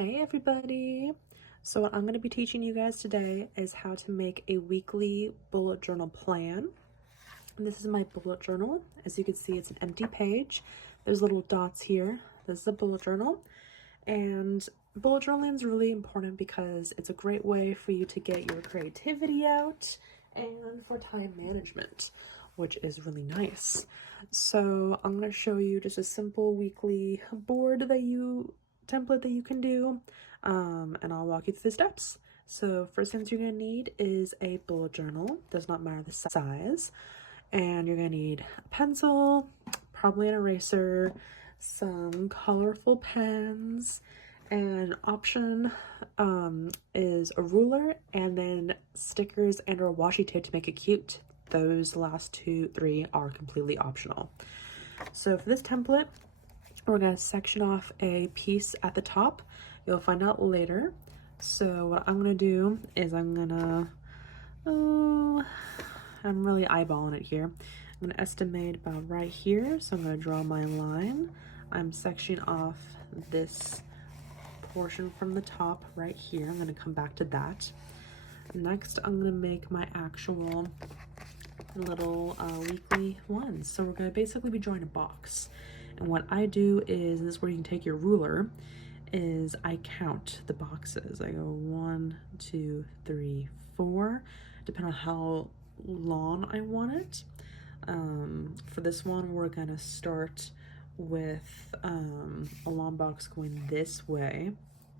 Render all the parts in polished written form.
Hey everybody! So what I'm going to be teaching you guys today is how to make a weekly bullet journal plan. And this is my bullet journal. As you can see, it's an empty page. There's little dots here. This is a bullet journal. And bullet journaling is really important because it's a great way for you to get your creativity out and for time management, which is really nice. So I'm going to show you just a simple weekly template that you can do, and I'll walk you through the steps. So first things you're going to need is a bullet journal. Does not matter the size. And you're going to need a pencil, probably an eraser, some colorful pens, and an option is a ruler, and then stickers and or washi tape to make it cute. Those last three are completely optional. So for this template, we're going to section off a piece at the top. You'll find out later. So what I'm going to do is I'm really eyeballing it here. I'm going to estimate about right here. So I'm going to draw my line. I'm sectioning off this portion from the top right here. I'm going to come back to that. Next, I'm going to make my actual little weekly ones. So we're going to basically be drawing a box. And what I do is, this is where you can take your ruler, is I count the boxes. I go 1, 2, 3, 4, depending on how long I want it. For this one, we're gonna start with a long box going this way,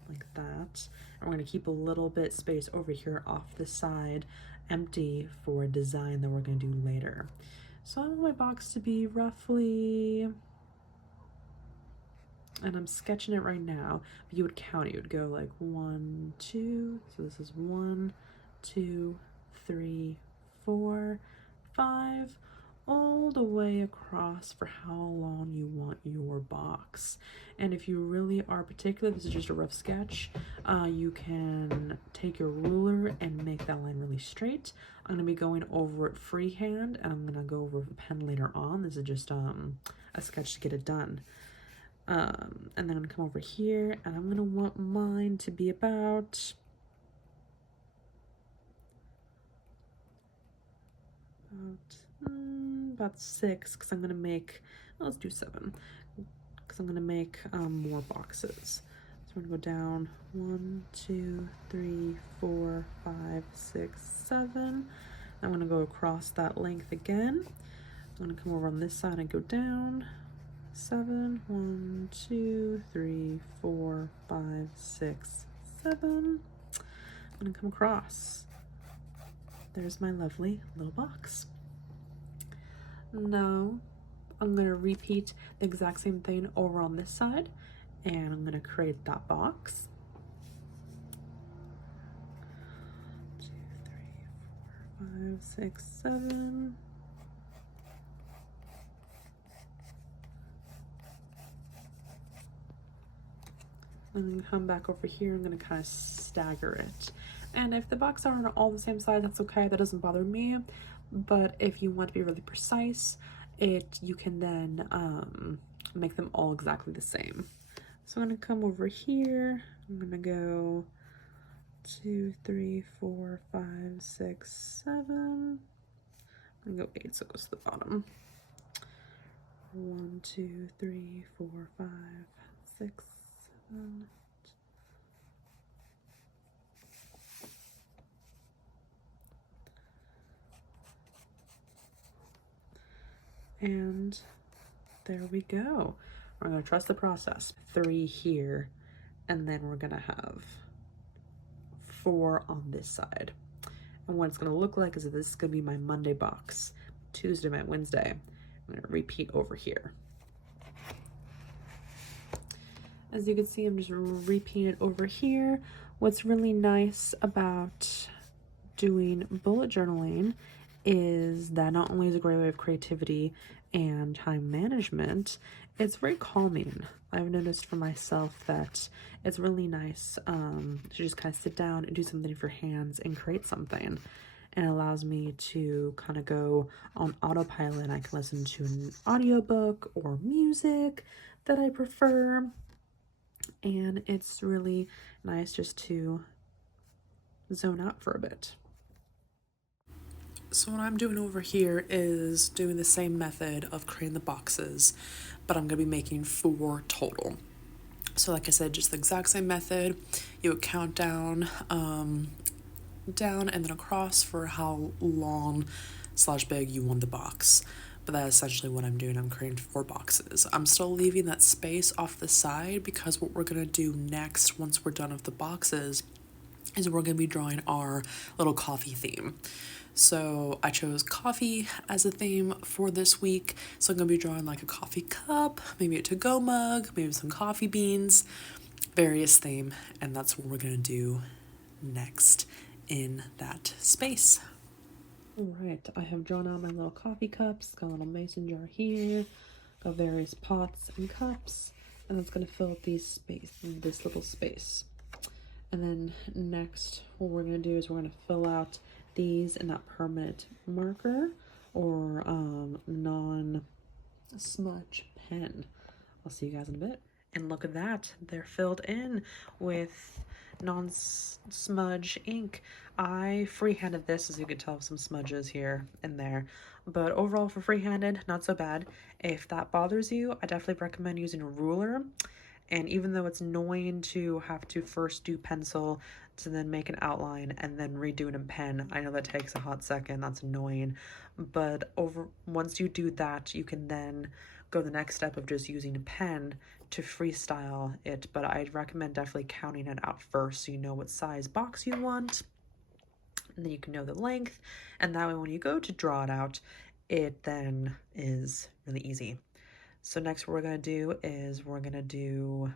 like that. And we're gonna keep a little bit space over here off the side empty for a design that we're gonna do later. So I want my box to be roughly, and I'm sketching it right now, but you would count it. You would go like 1, 2, so this is 1, 2, 3, 4, 5, all the way across for how long you want your box. And if you really are particular, this is just a rough sketch, you can take your ruler and make that line really straight. I'm going to be going over it freehand, and I'm going to go over with a pen later on. This is just a sketch to get it done. And then I'm going to come over here, and I'm going to want mine to be about about 6, because I'm going to make, let's do 7, because I'm going to make more boxes. So I'm going to go down 1, 2, 3, 4, 5, 6, 7. I'm going to go across that length again. I'm going to come over on this side and go down 7, 1, 2, 3, 4, 5, 6, 7. I'm going to come across. There's my lovely little box. Now I'm going to repeat the exact same thing over on this side, and I'm going to create that box. 2, 3, 4, 5, 6, 7. I'm going to come back over here. I'm going to kind of stagger it. And if the boxes aren't all the same size, that's okay. That doesn't bother me. But if you want to be really precise, you can then make them all exactly the same. So I'm going to come over here. I'm going to go 2, 3, 4, 5, 6, 7. I'm going to go 8, so it goes to the bottom. 1, 2, 3, 4, 5, 6, 7. And there we go. We're going to trust the process. 3 here, and then we're going to have 4 on this side. And what it's going to look like is that this is going to be my Monday box, Tuesday, my Wednesday. I'm going to repeat over here. As you can see, I'm just repeating it over here. What's really nice about doing bullet journaling is that not only is it a great way of creativity and time management, it's very calming. I've noticed for myself that it's really nice to just kind of sit down and do something with your hands and create something. And it allows me to kind of go on autopilot. I can listen to an audiobook or music that I prefer. and it's really nice just to zone out for a bit. So what I'm doing over here is doing the same method of creating the boxes, but I'm going to be making 4 total. So like I said, just the exact same method. You would count down and then across for how long / big you want the box. But that's essentially what I'm doing. I'm creating 4 boxes. I'm still leaving that space off the side because what we're going to do next, once we're done with the boxes, is we're going to be drawing our little coffee theme. So I chose coffee as a theme for this week. So I'm going to be drawing like a coffee cup, maybe a to-go mug, maybe some coffee beans, various theme. And that's what we're going to do next in that space. All right, I have drawn out my little coffee cups, got a little mason jar here, got various pots and cups, and that's going to fill up this little space. And then next, what we're going to do is we're going to fill out these in that permanent marker or non-smudge pen. I'll see you guys in a bit. And look at that, they're filled in with non-smudge ink. I freehanded this, as you can tell, some smudges here and there, but overall for freehanded, not so bad. If that bothers you, I definitely recommend using a ruler. And even though it's annoying to have to first do pencil to then make an outline and then redo it in pen, I know that takes a hot second, that's annoying, but once you do that, you can then go the next step of just using a pen to freestyle it. But I'd recommend definitely counting it out first so you know what size box you want, and then you can know the length, and that way when you go to draw it out, it then is really easy. So next what we're going to do is we're going to do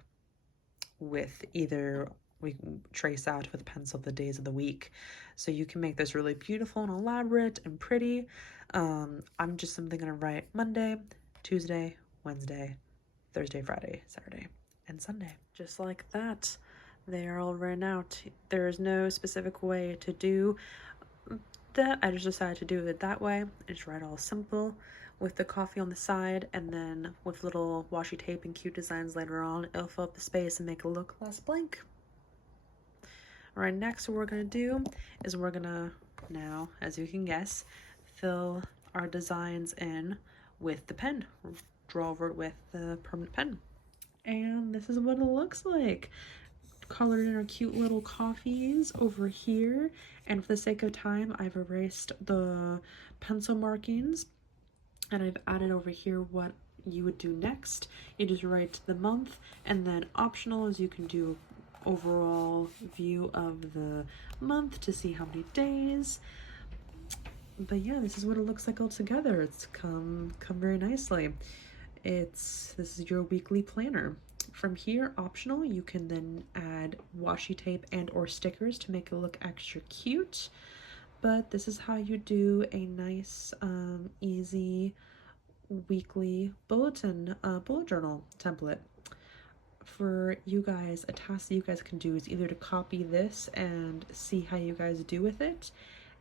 with either, we can trace out with a pencil the days of the week. So you can make this really beautiful and elaborate and pretty. I'm just simply going to write Monday, Tuesday, Wednesday, Thursday, Friday, Saturday, and Sunday. Just like that. They are all written out. There is no specific way to do that. I just decided to do it that way. I just write all simple with the coffee on the side, and then with little washi tape and cute designs later on, it'll fill up the space and make it look less blank. All right, next what we're gonna do is we're gonna now, as you can guess, fill our designs in with the pen. Draw over it with the permanent pen. And this is what it looks like. Colored in our cute little coffees over here, and for the sake of time I've erased the pencil markings and I've added over here what you would do next. You just write the month, and then optional is you can do overall view of the month to see how many days. But yeah, this is what it looks like all together. It's come very nicely. This is your weekly planner. From here, optional, you can then add washi tape and or stickers to make it look extra cute. But this is how you do a nice, easy weekly bullet journal template. For you guys, a task that you guys can do is either to copy this and see how you guys do with it,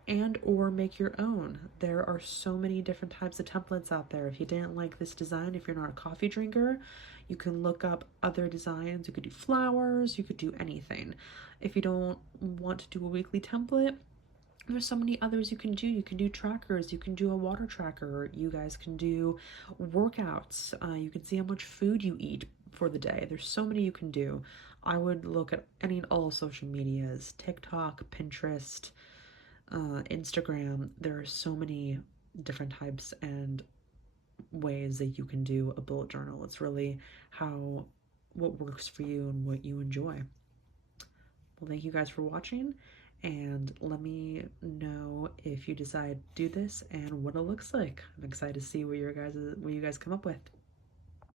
and or make your own. There are so many different types of templates out there. If you didn't like this design, if you're not a coffee drinker, you can look up other designs. You could do flowers, you could do anything. If you don't want to do a weekly template, there's so many others you can do. You can do trackers, you can do a water tracker, you guys can do workouts, you can see how much food you eat for the day. There's so many you can do. I would look at all social medias, TikTok, Pinterest, Instagram. There are so many different types and ways that you can do a bullet journal. It's really what works for you and what you enjoy. Well, thank you guys for watching, and let me know if you decide to do this and what it looks like. I'm excited to see what you guys come up with.